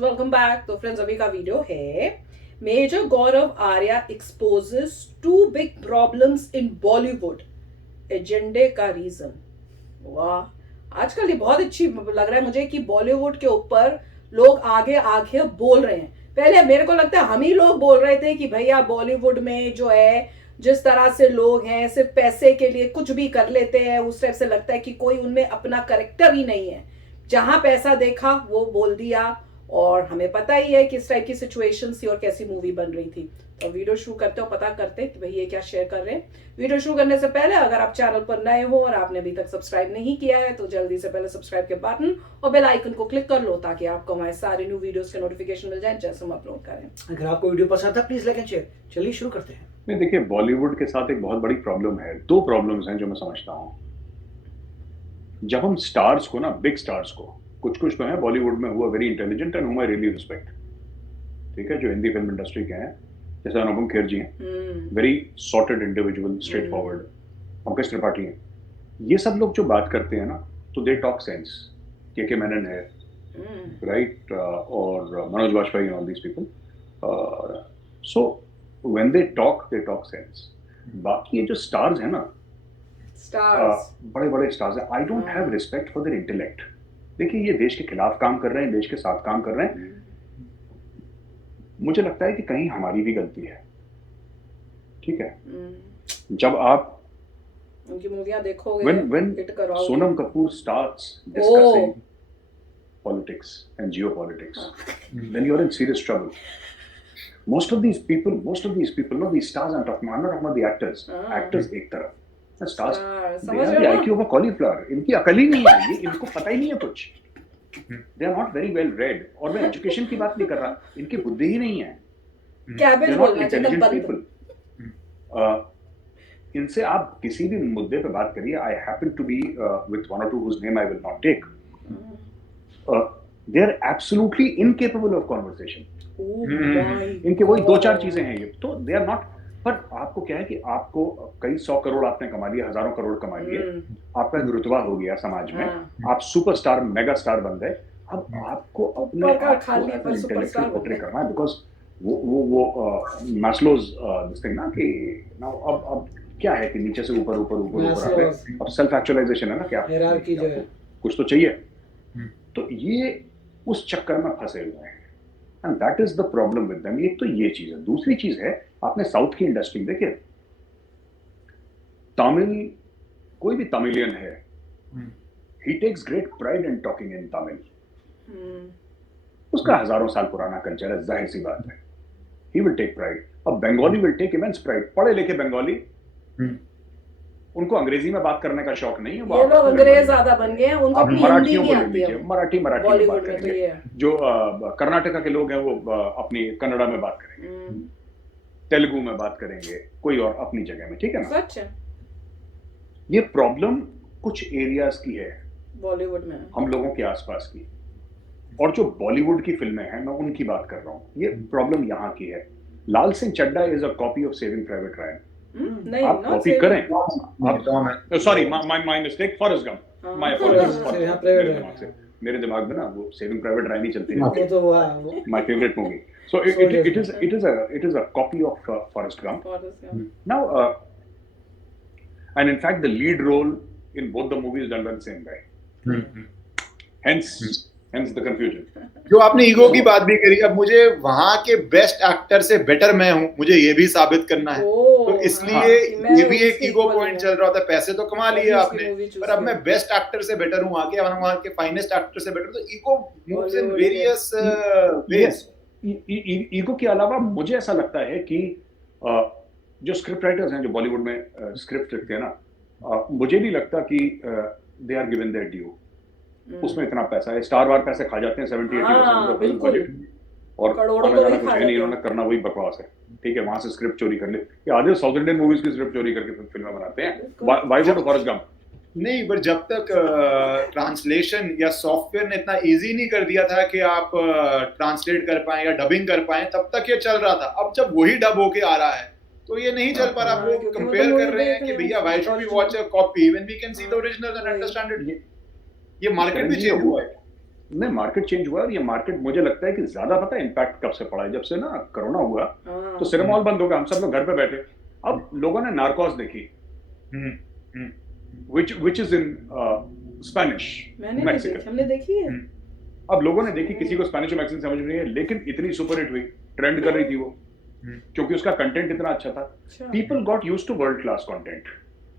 Welcome back. तो friends, अभी का वीडियो है major Gaurav Arya exposes two big problems in Bollywood, एजेंडे का रीजन। वाह, आजकल ये बहुत अच्छी लग रहा है मुझे कि बॉलीवुड के ऊपर लोग आगे आगे बोल रहे हैं। पहले मेरे को लगता है हम ही लोग बोल रहे थे कि भैया बॉलीवुड में जो है जिस तरह से लोग हैं सिर्फ पैसे के लिए कुछ भी कर लेते हैं, उस टाइप से लगता है कि कोई उनमें अपना करेक्टर ही नहीं है। जहां पैसा देखा वो बोल दिया, और हमें पता ही है किस टाइप की सिचुएशन थी और कैसी मूवी बन रही थी। तो वीडियो शुरू करते हो पता करते कि भाई ये क्या शेयर कर रहे हैं। वीडियो शुरू करने से पहले अगर आप चैनल पर नए हो और आपने अभी तक सब्सक्राइब नहीं किया है तो जल्दी से पहले सब्सक्राइब के बटन और बेल आइकन को क्लिक कर लो ताकि आपको हमारे सारे न्यू वीडियोस के नोटिफिकेशन मिल जाए जैसे हम अपलोड करें। अगर आपको वीडियो पसंद आता प्लीज लाइक एंड शेयर। चलिए शुरू करते हैं। नहीं, देखिए, बॉलीवुड के साथ एक बहुत बड़ी प्रॉब्लम है। दो प्रॉब्लम्स हैं जो मैं समझता हूँ। जब हम स्टार्स को ना, बिग स्टार्स को, कुछ तो हैं बॉलीवुड में हुआ वेरी इंटेलिजेंट एंड हुम आई रियली रिस्पेक्ट, ठीक है, जो हिंदी फिल्म इंडस्ट्री के हैं, जैसे अनुपम खेर जी हैं, very sorted individual, straight forward. Pankaj Tripathi हैं। ये सब लोग जो बात करते हैं ना, तो दे टॉक सेंस। के मेनन है, राइट, और Manoj Vajpayee and all these people. So when they talk sense. बाकी ये जो स्टार्स हैं ना, बड़े बड़े स्टार्स हैं, I don't have respect for their intellect. देखिए, ये देश के खिलाफ काम कर रहे हैं, देश के साथ काम कर रहे हैं। मुझे लगता है कि कहीं हमारी भी गलती है, ठीक है। जब आप उनकी मूवियां देखोगे, when Sonam Kapoor starts discussing politics and geopolitics, then you're in serious trouble. Most of these people, no, these stars I'm not talking about the actors. Actors एक तरफ, stars, they have the IQ of a cauliflower. इनकी अकल ही नहीं है, इनको पता ही नहीं है कुछ। They are not very well read. और मैं एजुकेशन की बात नहीं कर रहा, इनकी बुद्धि ही नहीं है। They are not intelligent people. इनसे आप किसी भी मुद्दे पे बात करिए। I happen to be with one or two whose name I will not take. They are absolutely incapable of conversation. इनके वही दो चार चीजें हैं ये, तो they are not. पर आपको क्या है कि आपको कई 100 करोड़ आपने कमा लिए, हजारों करोड़ कमा लिए, आपका रुतबा हो गया समाज में, आप सुपरस्टार, मेगा स्टार बन गए। अब आपको अपने इंटेलेक्चुअल पोर्ट्रे करना है, बिकॉज वो मैस्लोज दिस थिंग ना, कि अब क्या है कि नीचे से ऊपर आते हैं। अब सेल्फ एक्चुअलाइजेशन है ना, क्या कुछ तो चाहिए। तो ये उस चक्कर में फंसे हुए हैं, and that is the problem with them. एक तो ये चीज है। दूसरी चीज है, आपने साउथ की इंडस्ट्री देखिए, तमिल, कोई भी तमिलियन है, he takes great pride in talking in Tamil. उसका हजारों साल पुराना कल्चर है, जाहिर सी बात है, ही विल टेक प्राइड। अब Bengali will take immense pride. पढ़े लिखे बंगाली, उनको अंग्रेजी में बात करने का शौक नहीं है। ये लोग अंग्रेज ज्यादा बन गए हैं, उनको मराठियों को ले लीजिए, मराठी में बात करेंगे। जो कर्नाटका के लोग हैं वो अपनी कन्नड़ा में बात करेंगे, तेलुगु में बात करेंगे, कोई और अपनी जगह में, ठीक है ना। सच है। ये प्रॉब्लम कुछ एरियाज की है बॉलीवुड में, हम लोगों के आसपास की, और जो बॉलीवुड की फिल्में हैं मैं उनकी बात कर रहा हूँ। ये प्रॉब्लम यहाँ की है। Laal Singh Chaddha is a copy of Saving Private Ryan. नहीं, आप कॉपी करें। Sorry, my mistake, Forrest Gump, my apologies. मेरे दिमाग में ना वो सेविंग प्राइवेट रायन ही चलती है, my favourite movie. So it is a copy of Forrest Gump. Now, and in fact, the lead role in both the movies done by the same guy. Hence the confusion. जो आपने ego की बात भी करी, अब मुझे वहां के बेस्ट एक्टर से बेटर मैं हूँ, मुझे ये भी साबित करना है। तो इसलिए ये भी एक ईगो पॉइंट चल रहा था। पैसे तो कमा लिए आपने, पर अब मैं बेस्ट एक्टर से बेटर हूँ, आगे वहां के फाइनेस्ट एक्टर से बेटर। तो ego moves in various ways. Ego के अलावा मुझे ऐसा लगता है कि जो स्क्रिप्ट राइटर्स हैं, जो बॉलीवुड में स्क्रिप्ट लिखते हैं ना, मुझे नहीं लगता कि they are given their due. उसमें इतना पैसा है, स्टार वार पैसे खा जाते हैं, 70-80% का बजट, और आना जाना कुछ है नहीं, इन्होंने करना वही बकवास है, ठीक है। वहां से स्क्रिप्ट चोरी कर ले, ये आधे साउथ इंडियन मूवीज की स्क्रिप्ट चोरी करके फिल्में बनाते हैं। Why go to Forrest Gump? नहीं, पर जब तक ट्रांसलेशन या सॉफ्टवेयर ने इतना इजी नहीं कर दिया था कि आप ट्रांसलेट कर पाए या डबिंग कर पाए, तब तक ये चल रहा था। अब जब वही डब होके आ रहा है तो ये नहीं चल पा रहा। वो कंपेयर कर रहे हैं कि भैया why should we watch a copy when we can see the original and understand it. ये मार्केट भी चेंज हुआ है। नहीं, मार्केट चेंज हुआ और ये मार्केट मुझे लगता है कि ज्यादा पता है इम्पैक्ट कब से पड़ा है, जब से ना कोरोना हुआ तो सिनेमा हॉल बंद हो गया, हम सब लोग घर पे बैठे। अब लोगों ने नार्कोस देखी, which is in Spanish Mexican, हमने देखी है। अब लोगों ने देखी, किसी को स्पेनिश और मैक्सिकन समझ में नहीं है, लेकिन इतनी सुपर हिट हुई, ट्रेंड कर रही थी वो, क्योंकि उसका कंटेंट इतना अच्छा था। People got used to world class content,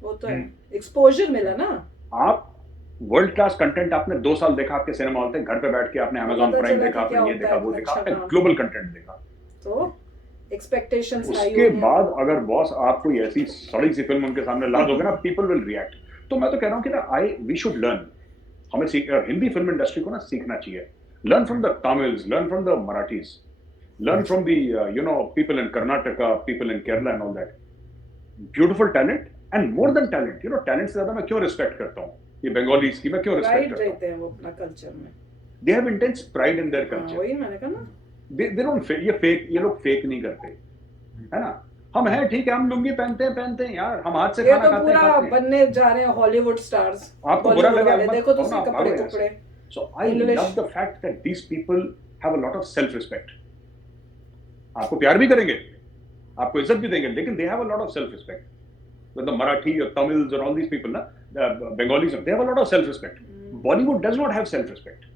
वो तो है, एक्सपोजर मिला ना। आप वर्ल्ड क्लास कंटेंट आपने 2 साल देखा आपके सिनेमा हॉल थे, घर पे बैठ के आपने अमेज़न प्राइम देखा, आपने ये देखा वो देखा, आपने ग्लोबल कंटेंट देखा, तो एक्सपेक्टेशंस उसके बाद अगर बॉस आप कोई ऐसी सड़ी सी फिल्म उनके सामने ला दोगे ना, पीपल विल रिएक्ट। तो मैं तो कह रहा हूँ कि ना वी शुड लर्न, हमें हिंदी फिल्म इंडस्ट्री को ना सीखना चाहिए, learn from the Tamils, learn from the Marathis, learn from the people in Karnataka, people in Kerala and all that, beautiful talent and more than talent, talent से ज्यादा मैं क्यों रिस्पेक्ट करता हूँ ये बंगालीज की, मैं क्यों रिस्पेक्ट करता हूँ, वो अपना कल्चर में they have intense pride in their culture, वही मैंने कहा ना, दे डोंट ये लोग फेक नहीं करते, है ना। हम हैं ठीक है, हम लुंगी पहनते हैं यार, हम हाथ से खाना खाते हैं, ये तो पूरा बनने जा रहे हैं हॉलीवुड स्टार्स, आपको बुरा लगा देखो तो उसके कपड़े। So I love the fact that these people have a lot of self respect, आपको प्यार भी करेंगे, आपको इज्जत भी देंगे, लेकिन they have a lot of self respect. With the Marathi or Tamils or all these people, na, Bengalis, they have a lot of self respect. Bollywood does not have self respect.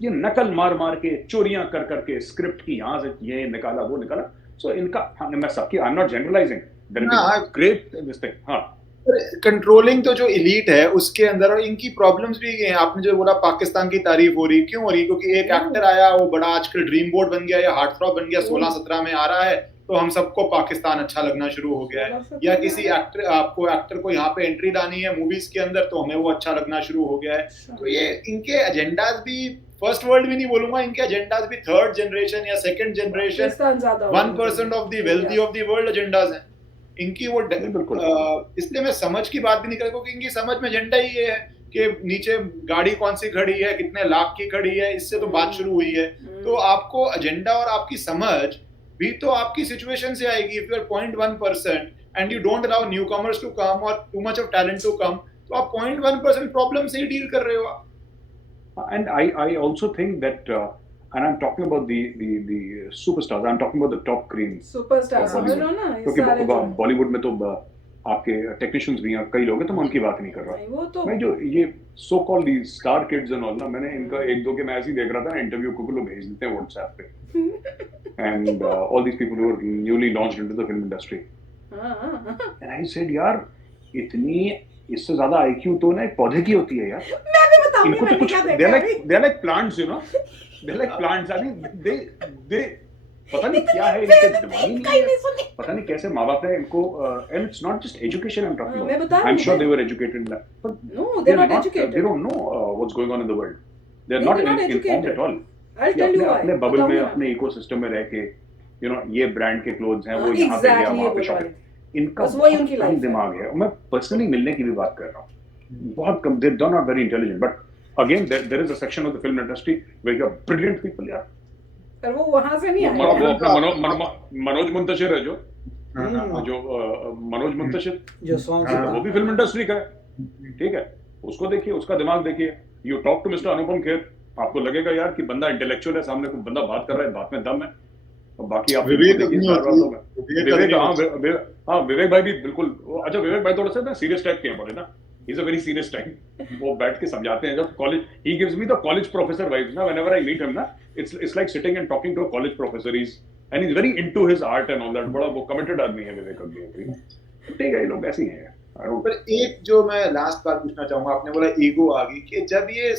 ये नकल मार के, चोरियां कर करके, script की यहाँ से ये निकाला वो निकाला, so इनका, मैं सबकी, I'm not generalizing, there is great this thing, हाँ। कंट्रोलिंग तो जो एलीट है उसके अंदर, और इनकी प्रॉब्लम्स भी हैं। आपने जो बोला पाकिस्तान की तारीफ हो रही, क्यों हो रही? क्योंकि एक एक्टर आया, वो बड़ा आजकल ड्रीम बोर्ड बन गया या हार्ट थ्रॉब बन गया, 16-17 में आ रहा है, तो हम सबको पाकिस्तान अच्छा लगना शुरू हो गया है। या किसी एक्टर को यहाँ पे एंट्री लानी है मूवीज के अंदर, तो हमें वो अच्छा लगना शुरू हो गया है। तो ये इनके एजेंडाज भी, फर्स्ट वर्ल्ड भी नहीं बोलूंगा, इनके एजेंडाज भी थर्ड जनरेशन या second generation 1% of the wealthy of the world agendas हैं इनकी। वो इसलिए मैं समझ की बात भी नहीं कर, क्योंकि इनकी समझ में एजेंडा ही ये है कि नीचे गाड़ी कौन सी खड़ी है, कितने लाख की खड़ी है, इससे तो बात शुरू हुई है। तो आपको एजेंडा और आपकी समझ भी तो आपकी सिचुएशन से आएगी। If you are 0.1% and you don't allow new comers to come और too much of talent to come, तो आप 0.1% प्रॉब्लम से ही डील कर रहे हो आप। And I also think that and I'm talking about the superstars, I'm talking about the top creams, superstars, क्योंकि बॉलीवुड में तो आपके टेक्नीशियंस भी हैं, कई लोग हैं, तो मैं उनकी बात नहीं कर रहा। तो मैं जो ये so called the star kids and all ना, मैंने इनका एक दो के मैं ऐसे ही देख रहा था ना, इंटरव्यू को लोग भेज देते हैं व्हाट्सएप पे, and all these people who are newly launched into the film industry, and I said यार, इतनी इससे ज्यादा आईक्यू तो ना एक पौधे की होती है यार। मैं भी बताऊंगी, इनको तो कुछ they like plants, you know, they like plants, I mean they पता नहीं क्या है इनके दिमाग में, पता नहीं कैसे माँ बाप ने इनको, and it's not just education I am talking about, I am sure they were educated, but no they are not educated, they don't know what's going on in the world, they are not informed at all. I tell you अपने bubble में, अपने ecosystem में रह के, you know, ये brand के clothes हैं, वो यहाँ पे गया, वहाँ पे शॉपिंग, इनका बहुत कम दिमाग है। मैं पर्सनली मिलने की भी बात कर रहा हूँ, बहुत कम, they are not very intelligent, but again there is a section of the film industry where you are brilliant people यार, पर वो वहां से नहीं आया। मनोज मुंतशिर है जो मनोज मुंतशिर जो सॉन्ग, वो भी फिल्म इंडस्ट्री का है, ठीक है, उसको देखिए, उसका दिमाग देखिए। You talk to mister Anupam Kher, आपको लगेगा यार कि बंदा इंटेलेक्चुअल है, सामने कोई बंदा बात कर रहा है, बात में दम है, और बाकी आप विवेक, हाँ विवेक भाई भी बिल्कुल, अच्छा विवेक भाई थोड़ा सा ना सीरियस टाइप के हैं बड़े ना, he is a very serious type, वो बैठ के समझाते हैं, जब college, he gives me the college professor vibes ना, व्हेनेवर आई मीट हिम ना, it's like sitting and talking to a college professor, he is very into his art and all that, बड़ा वो कमिटेड आदमी है विवेक अग्निहोत्री, ठीक है, ये लोग ऐसे ही हैं। पर एक जो मैं लास्ट बात पूछना चाहूंगा, आपने बोला ईगो आ गई, कि जब ये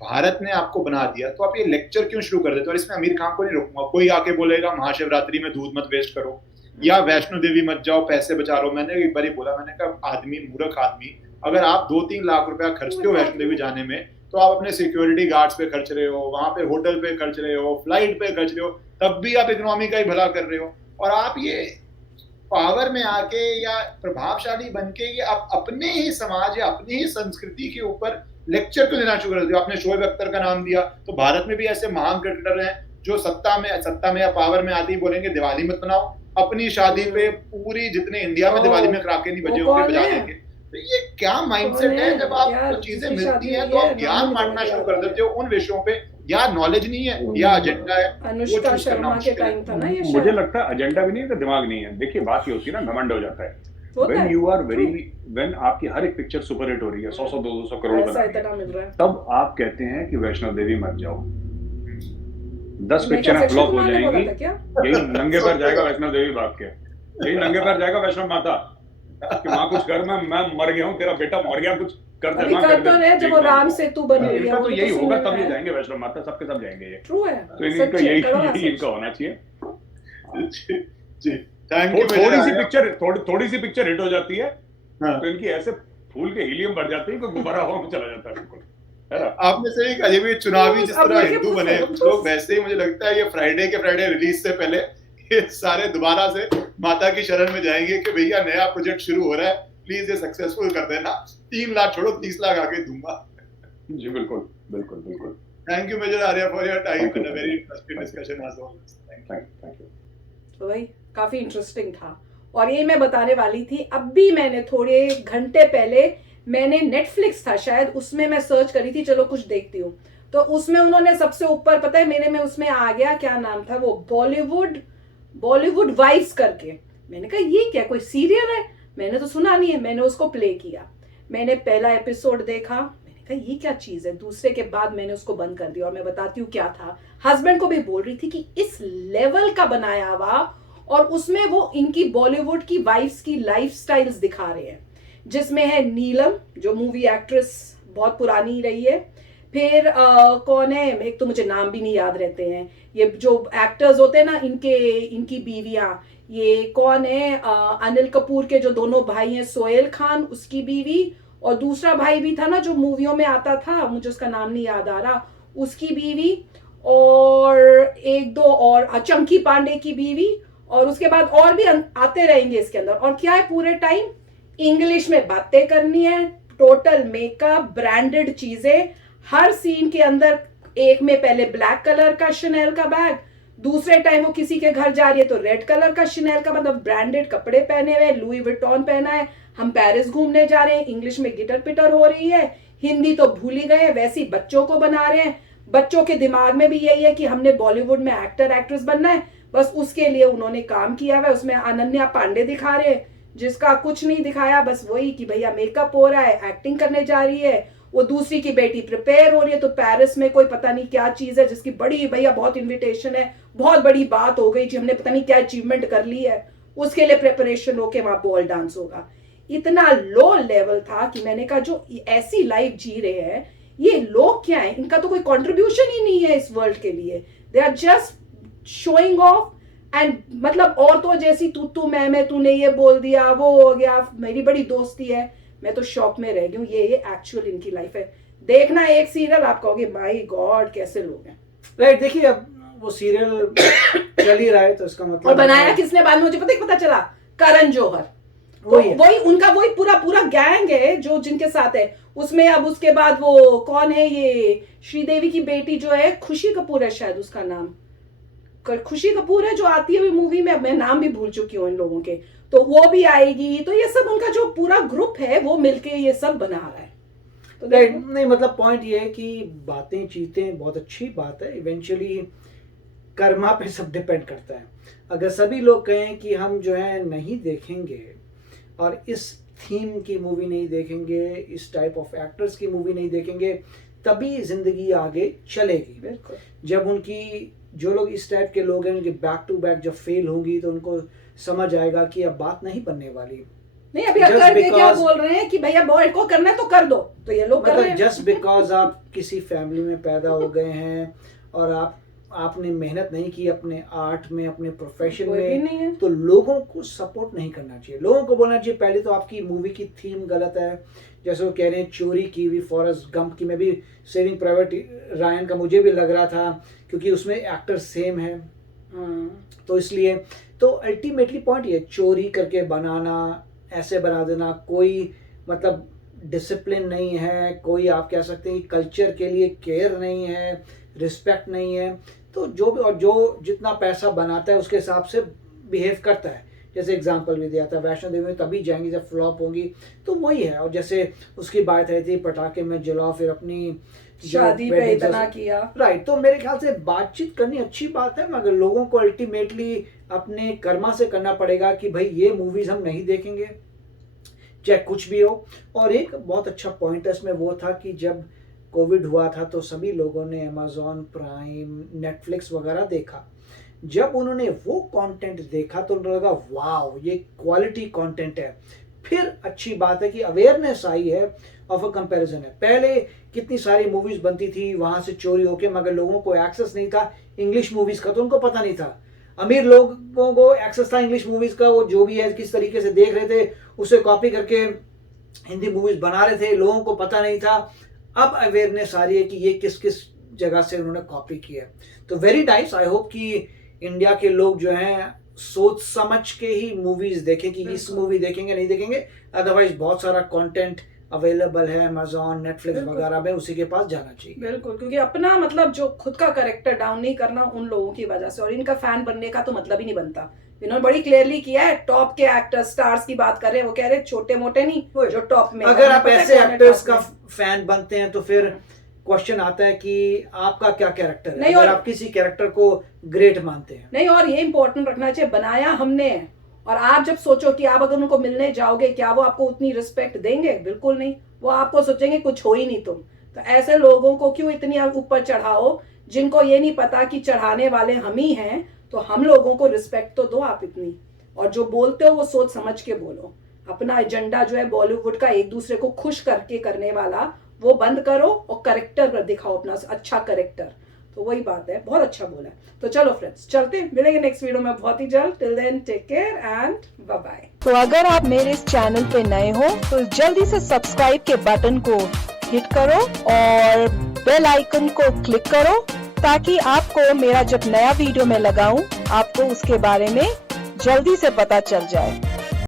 भारत ने आपको बना दिया तो आप ये लेक्चर क्यों शुरू कर देते हो? और इसमें आमिर खान को नहीं रोकूंगा, कोई आके बोलेगा महाशिवरात्रि में दूध मत वेस्ट करो, या वैष्णो देवी मत जाओ, पैसे बचा लो। मैंने एक बार ही बोला, मैंने कहा आदमी, मूर्ख आदमी, अगर आप 2-3 लाख रुपया खर्चते हो वैष्णो देवी जाने में, तो आप अपने सिक्योरिटी गार्ड्स पे खर्च रहे हो, वहां पे होटल पे खर्च रहे हो, फ्लाइट पे खर्च रहे हो, तब भी आप इकोनॉमी का ही भला कर रहे हो। और आप ये पावर में आके या प्रभावशाली बनके ये आप अपने ही समाज या अपनी ही संस्कृति के ऊपर लेक्चर क्यों देना शुरू कर दिया? आपने शोएब अख्तर का नाम दिया, तो भारत में भी ऐसे महान क्रिकेटर हैं जो सत्ता में या पावर में आते ही बोलेंगे दिवाली मत बनाओ, अपनी शादी पे पूरी जितने इंडिया में दिवाली में पटाखे नहीं बजे होंगे बजा देंगे। तो ये क्या माइंडसेट है जब आपको चीजें मिलती हैं तो आप ज्ञान बांटना शुरू कर देते हो उन विषयों पे, या नॉलेज नहीं है या एजेंडा है। अनुष्का शर्मा के टाइम था ना ये। मुझे लगता है एजेंडा भी नहीं है, दिमाग नहीं है। देखिए बात ये होती है ना, घमंड हो जाता है when you are very when आपकी हर एक पिक्चर सुपर हिट हो रही है, 100 200 करोड़ बना रही है, तब आप कहते हैं कि वैष्णो देवी मत जाओ। 10 पिक्चरें फ्लॉप हो जाएंगी, यही नंगे पैर जाएगा वैष्णो देवी भाग के, यही नंगे पैर जाएगा वैष्णो माता कि माँ कुछ कर, मैं मर गया हूँ, तेरा बेटा मर गया, कुछ कर दे माँ, कर दे। जब वो राम सेतु बन रही है तो यही होगा, तब ये जाएंगे वैष्णो माता, सबके सब जाएंगे ये। ट्रू है, तो इनका यही इनका होना चाहिए। जी थोड़ी सी पिक्चर हिट हो जाती है तो इनकी ऐसे फूल के हीलियम बढ़ जाती है कि गुब्बारा हवा में चला जाता है। बिल्कुल है ना, आपने सही कहा। ये भी चुनावी जिस तरह हिंदू बने लोग, वैसे ही मुझे लगता है ये फ्राइडे के फ्राइडे रिलीज से पहले ये सारे दोबारा से माता की शरण में जाएंगे कि भैया नया प्रोजेक्ट शुरू हो रहा है, प्लीज ये सक्सेसफुल कर देना, 3 लाख छोड़ो 30 लाख आके दूंगा। जी बिल्कुल बिल्कुल बिल्कुल। Thank you major Arya for your time and a very interesting discussion as always. Thank you. तो भाई काफी इंटरेस्टिंग था, और ये मैं बताने वाली थी। अब भी मैंने थोड़े घंटे पहले मैंने नेटफ्लिक्स था शायद, उसमें मैं सर्च करी थी, चलो कुछ देखती हूँ, तो उसमें उन्होंने सबसे ऊपर, पता है मेरे में उसमें आ गया, क्या नाम था वो, बॉलीवुड वाइफ्स करके। मैंने कहा ये क्या कोई सीरियल है, मैंने तो सुना नहीं है। मैंने उसको प्ले किया, मैंने पहला एपिसोड देखा, मैंने कहा ये क्या चीज है, दूसरे के बाद मैंने उसको बंद कर दिया। और मैं बताती हूँ क्या था, हस्बैंड को भी बोल रही थी कि इस लेवल का बनाया हुआ, और उसमें वो इनकी बॉलीवुड की वाइफ्स की लाइफस्टाइल्स दिखा रहे हैं, जिसमें है नीलम जो मूवी एक्ट्रेस बहुत पुरानी रही है, फिर कौन है, एक तो मुझे नाम भी नहीं याद रहते हैं, ये जो एक्टर्स होते हैं ना इनकी बीवियां, ये कौन है, अनिल कपूर के जो दोनों भाई हैं, सोहेल खान उसकी बीवी, और दूसरा भाई भी था ना जो मूवियों में आता था, मुझे उसका नाम नहीं याद आ रहा, उसकी बीवी, और एक दो और चंकी पांडे की बीवी, और उसके बाद और भी आते रहेंगे इसके अंदर। और क्या है, पूरे टाइम इंग्लिश में बातें करनी है, टोटल मेकअप, ब्रांडेड चीजें हर सीन के अंदर। एक में पहले ब्लैक कलर का शनेल का बैग, दूसरे टाइम वो किसी के घर जा रही है तो रेड कलर का शनेल का, मतलब ब्रांडेड कपड़े पहने हुए, लुई विटॉन पहना है, हम पेरिस घूमने जा रहे हैं, इंग्लिश में गिटर पिटर हो रही है, हिंदी तो भूल ही गए, वैसे ही बच्चों को बना रहे हैं, बच्चों के दिमाग में भी यही है कि हमने बॉलीवुड में एक्टर एक्ट्रेस बनना है, बस उसके लिए उन्होंने काम किया हुआ है। उसमें अनन्या पांडे दिखा रहे हैं, जिसका कुछ नहीं दिखाया, बस वही कि भैया मेकअप हो रहा है, एक्टिंग करने जा रही है, वो दूसरी की बेटी प्रिपेयर हो रही है, तो पेरिस में कोई पता नहीं क्या चीज है जिसकी बड़ी भैया बहुत इनविटेशन है, बहुत बड़ी बात हो गई जी, हमने पता नहीं क्या अचीवमेंट कर ली है, उसके लिए प्रिपरेशन होके वहां बॉल डांस होगा। इतना लो लेवल था कि मैंने कहा जो ऐसी लाइफ जी रहे हैं ये लोग क्या है, इनका तो कोई कंट्रीब्यूशन ही नहीं है इस वर्ल्ड के लिए, they are just showing off. एंड मतलब औरतों जैसी तू मैं, तूने ये बोल दिया, वो हो गया, मेरी बड़ी दोस्ती है, मैं तो शॉक में रह गई हूँ। ये एक्चुअल इनकी लाइफ है। देखना एक सीरियल, आप कहोगे माय गॉड कैसे लोग हैं। राइट, देखिए अब वो सीरियल चल ही रहा है तो इसका मतलब, और बनाया किसने बाद में मुझे पता चला, करण जौहर, वही उनका वही पूरा गैंग है जो जिनके साथ है उसमें। अब उसके बाद वो कौन है, ये श्रीदेवी की बेटी जो है, खुशी कपूर है शायद उसका नाम, खुशी कपूर है जो आती है मूवी में, अब मैं नाम भी भूल चुकी हूँ इन लोगों के, तो वो भी आएगी। तो ये सब उनका जो पूरा ग्रुप है वो मिलके ये सब बना रहा है। तो नहीं मतलब पॉइंट ये है कि बातें चीतें बहुत अच्छी बात है, इवेंचुअली कर्मा पे सब डिपेंड करता है। अगर सभी लोग कहें कि हम जो है नहीं देखेंगे और इस थीम की मूवी नहीं देखेंगे, इस टाइप ऑफ एक्टर्स की मूवी नहीं देखेंगे, तभी जिंदगी आगे चलेगी। बिल्कुल, जब उनकी जो लोग इस टाइप के लोग हैं उनकी बैक टू बैक जब फेल होंगी तो उनको समझ आएगा कि अब बात नहीं बनने वाली। नहीं अभी करके क्या बोल रहे हैं कि भैया बॉय को करना है तो कर दो, तो ये लोग कर रहे हैं। जस्ट बिकॉज आप किसी फैमिली में पैदा हो गए हैं और आपने मेहनत नहीं की अपने आर्ट में, अपने प्रोफेशन में, तो लोगों को सपोर्ट नहीं करना चाहिए। लोगों को बोलना चाहिए पहले तो आपकी मूवी की थीम गलत है, जैसे वो कह रहे हैं चोरी की हुई फॉरेस्ट गंप की, मैं भी सेविंग प्राइवेट रायन का मुझे भी लग रहा था क्योंकि उसमें एक्टर सेम है, तो इसलिए तो अल्टीमेटली पॉइंट ये, चोरी करके बनाना, ऐसे बना देना, कोई मतलब डिसिप्लिन नहीं है, कोई आप कह सकते हैं कि कल्चर के लिए केयर नहीं है, रिस्पेक्ट नहीं है, तो जो भी और जो जितना पैसा बनाता है उसके हिसाब से बिहेव करता है। जैसे एग्जांपल भी दिया था, वैष्णो देवी में तभी जाएंगी जब फ्लॉप होंगी, तो वही है। और जैसे उसकी बात रही थी पटाखे में जलाओ, फिर अपनी शादी पे इतना किया, राइट। तो मेरे ख्याल से बातचीत करनी अच्छी बात है, मगर लोगों को अल्टीमेटली अपने कर्मा से करना पड़ेगा कि भाई ये मूवीज हम नहीं देखेंगे चाहे कुछ भी हो। और एक बहुत अच्छा पॉइंट है इसमें वो था कि जब कोविड हुआ था तो सभी लोगों ने अमेजॉन प्राइम, नेटफ्लिक्स वगैरह देखा। जब उन्होंने वो कंटेंट देखा तो उन्हें लगा वाओ ये क्वालिटी कंटेंट है। फिर अच्छी बात है कि अवेयरनेस आई है ऑफ अ कंपैरिजन है। पहले कितनी सारी मूवीज बनती थी वहां से चोरी होके, मगर लोगों को एक्सेस नहीं था इंग्लिश मूवीज का, तो उनको पता नहीं था। अमीर लोगों को एक्सेस था इंग्लिश मूवीज का, वो जो भी है किस तरीके से देख रहे थे उसे कॉपी करके हिंदी मूवीज बना रहे थे, लोगों को पता नहीं था। अब अवेयरनेस आ रही है कि ये किस किस जगह से उन्होंने कॉपी किया है। तो वेरी नाइस, आई होप कि इंडिया के लोग जो हैं सोच समझ के ही मूवीज देखें कि इस मूवी देखेंगे नहीं देखेंगे। अदरवाइज बहुत सारा कंटेंट अवेलेबल है अमेजॉन, नेटफ्लिक्स वगैरह में, उसी के पास जाना चाहिए। बिल्कुल, क्योंकि अपना मतलब जो खुद का कैरेक्टर डाउन नहीं करना उन लोगों की वजह से, और इनका फैन बनने का तो मतलब ही नहीं बनता। इन्होंने बड़ी क्लियरली किया है, टॉप के एक्टर्स स्टार्स की बात कर रहे हैं, वो कह रहे छोटे मोटे नहीं जो टॉप में। अगर आप ऐसे एक्टर्स का फैन बनते हैं तो फिर क्वेश्चन आता है कि आपका क्या कैरेक्टर है, अगर आप किसी कैरेक्टर को ग्रेट मानते हैं। नहीं, और ये इंपॉर्टेंट रखना चाहिए, बनाया हमने है, और आप जब सोचो कि आप अगर उनको मिलने जाओगे क्या वो आपको उतनी रिस्पेक्ट देंगे? बिल्कुल नहीं, वो आपको सोचेंगे कुछ हो ही नहीं तुम। तो ऐसे लोगों को क्यों इतनी आप ऊपर चढ़ाओ जिनको ये नहीं पता कि चढ़ाने वाले हम ही हैं। तो हम लोगों को रिस्पेक्ट तो दो आप इतनी, और जो बोलते हो वो सोच समझ के बोलो। अपना एजेंडा जो है बॉलीवुड का एक दूसरे को खुश करके करने वाला वो बंद करो, और करेक्टर दिखाओ अपना अच्छा करेक्टर। तो वही बात है, बहुत अच्छा बोला। तो चलो फ्रेंड्स चलते, मिलेंगे नेक्स्ट वीडियो में बहुत ही जल्द। Till then take care and bye bye. तो अगर आप मेरे इस चैनल पे नए हो तो जल्दी से सब्सक्राइब के बटन को हिट करो और बेल आइकन को क्लिक करो, ताकि आपको मेरा जब नया वीडियो मैं लगाऊं आपको उसके बारे में जल्दी से पता चल जाए।